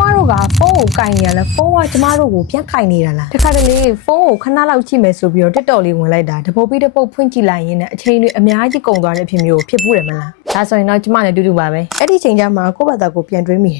မတို့ကဖုန်းကိုကင်နေရလားဖုန်းကကျမတို့ကိုပြန်ကင်နေတာလားတခါတလေဖုန်းကိုခဏလောက်ကြည့်မယ်ဆိုပြီးတော့ TikTok လေးဝင်လိုက်တာတပုတ်ပြီးတပုတ်ဖွင့်ကြည့်လိုက်ရင်းနဲ့အချိန်တွေအများကြီးကုန်သွားတဲ့အဖြစ်မျိုးဖြစ်ဘူးတယ်မလားဒါဆိုရင်တော့ကျမလည်းတူတူပါပဲအဲ့ဒီချိန်ကျမှကိုယ့်ဘာသာကိုပြန်တွေးမိ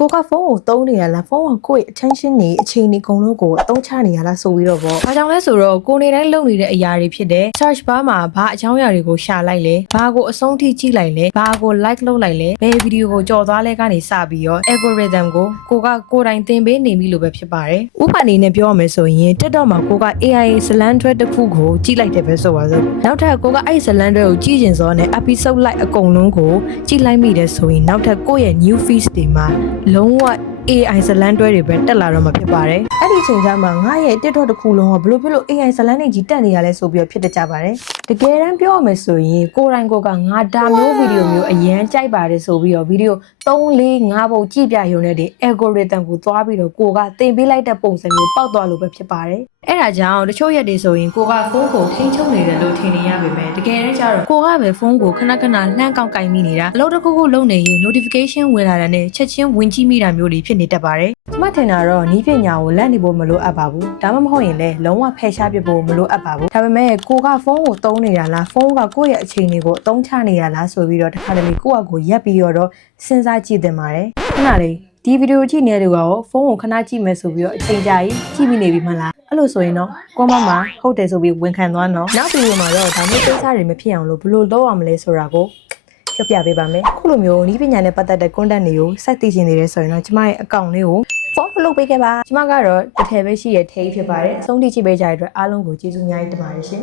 ကိုကဖုန်းကိုသုံးနေရလားဖုန်းကကိုယ့်ရဲ့ attention နေအချိန်နေကုန်လို့ကိုအသုံးချနေရလားဆိုပြီးတော့ပေါ့။ဘာကြောင့်လဲဆိုတော့ကိုနေတိုင်းလုပ်နေတဲ့အရာတွေဖြစ်တဲ့ search bar မှာဘာအကြောင်းအရာတွေကိုရှာလိုက်လဲဘာကိုအဆုံးထိကြည့်လိုက်လဲဘာကို like လုပ်လိုက်လဲဘယ်ဗီဒီယိုကိုကြော်သွားလဲကနေစပြီးတော့ algorithm ကိုကိုယ်တိုင်သင်ပေးနေပြီလို့ပဲဖြစ်ပါတယ်။ဥပမာအနေနဲ့ပြောရမယ်ဆိုရင် TikTok မှာကိုက AI ဇလန်းတွဲတစ်ခုကိုကြည့်လိုက်တယ်ပဲဆိုပါစို့။နောက်ထပ်ကိုကအဲ့ဇလန်းတွဲကိုကြည့်ကျင်စောနဲ့ episode like အကုန်လုံးကိုကြည့်လိုက်မိတယ်ဆိုရင်နောက်ထပ်ကိုယ့်ရဲ့ new feed တွေမှာလုံးဝAI ဇလန်းတွဲတွေပဲတက်လာတော့မှာဖြစ်ပါတယ်။အဲ့ဒီချိန်ကျမှငါရဲ့ TikTok တစ်ခုလုံးကဘလို့ဖြစ်လို့ AI ဇလန်းတွေကြီးတက်နေရလဲဆိုပြီးတော့ဖြစ်တတ်ကြပါတယ်။တကယ်တမ်းပြောရမယ်ဆိုရင်ကိုယ်တိုင်ကိုကငါဒါမျိုးဗီဒီယိုမျိုးအရန်ကြိုက်ပါတယ်ဆိုပြီးတော့ဗီဒီယို3 4 5ပုံကြည့်ပြရုံနဲ့ဒီ algorithm ကိုသွားပြီးတော့ကိုကတင်ပေးလိုက်တဲ့ပုံစံမျိုးပေါက်သွားလို့ပဲဖြစ်ပါတယ်။အဲ့ဒါကြောင့်တချို့ရက်တွေဆိုရင်ကိုကဖုန်းကိုထိန်းချုပ်နေတယ်လို့ထင်နေရပေမဲ့တကယ်တမ်းကျတော့ကိုကပဲဖုန်းကိုခဏခဏလှမ်းကောက်ကင်မိနေတာအလုပ်တစ်ခုခုလုပ်နေရင် notification ဝင်လာတာနဲ့ချက်ချင်းဝင်ကြည့်မိတာမျိုးတွေဖြစ်နေတတ်ပါတယ်။ကျမထင်တာတော့နီးပညာကိုလက်နေဖို့မလိုအပ်ပါဘူး။ဒါမှမဟုတ်ရင်လည်းလုံးဝဖယ်ရှားပစ်ဖို့မလိုအပ်ပါဘူး။ဒါပေမဲ့ကိုကဖုန်းကိုသုံးနေတာလားဖုန်းကကိုယ့်ရဲ့အချိန်တွေကိုအသုံးချနေတာလားဆိုပြီးတော့တခါတလေကိုယ့်အကိုရက်ပြီးတော့စဉ်းစားကြည့်သင့်ပါတယ်။ခဏလေးဒီဗီဒီယိုကြည့်နေတဲ့လူကရောဖုန်းကိုခဏကြည့်မယ်ဆိုပြီးတော့အချိန်ကြာကြီးကြည့်ပြီးနေပြီမလားအဲ့လိုဆိုရင်တော့ကိုမမဟုတ်တယ်ဆိုပြီးဝန်ခံသွားနော်နောက်ဗီဒီယိုမှာတော့ဒါမျိုးကိစ္စတွေမဖြစ်အောင်လို့ဘယ်လိုလုပ်ရမလဲဆိုတာကိုပြောပြပေးပါမယ်ခုလိုမျိုးဤပညာနဲ့ပတ်သက်တဲ့ content တွေကိုစိုက်သိချင်နေတယ်ဆိုရင်တော့ကျမရဲ့ account လေးကို follow လုပ်ပေးခဲ့ပါကျမကတော့တစ်ထည်ပဲရှိရတဲ့ take ဖြစ်ပါတယ်အဆုံးထိကြည့်ပေးကြတဲ့အတွက်အားလုံးကိုကျေးဇူးအများကြီးတင်ပါတယ်ရှင်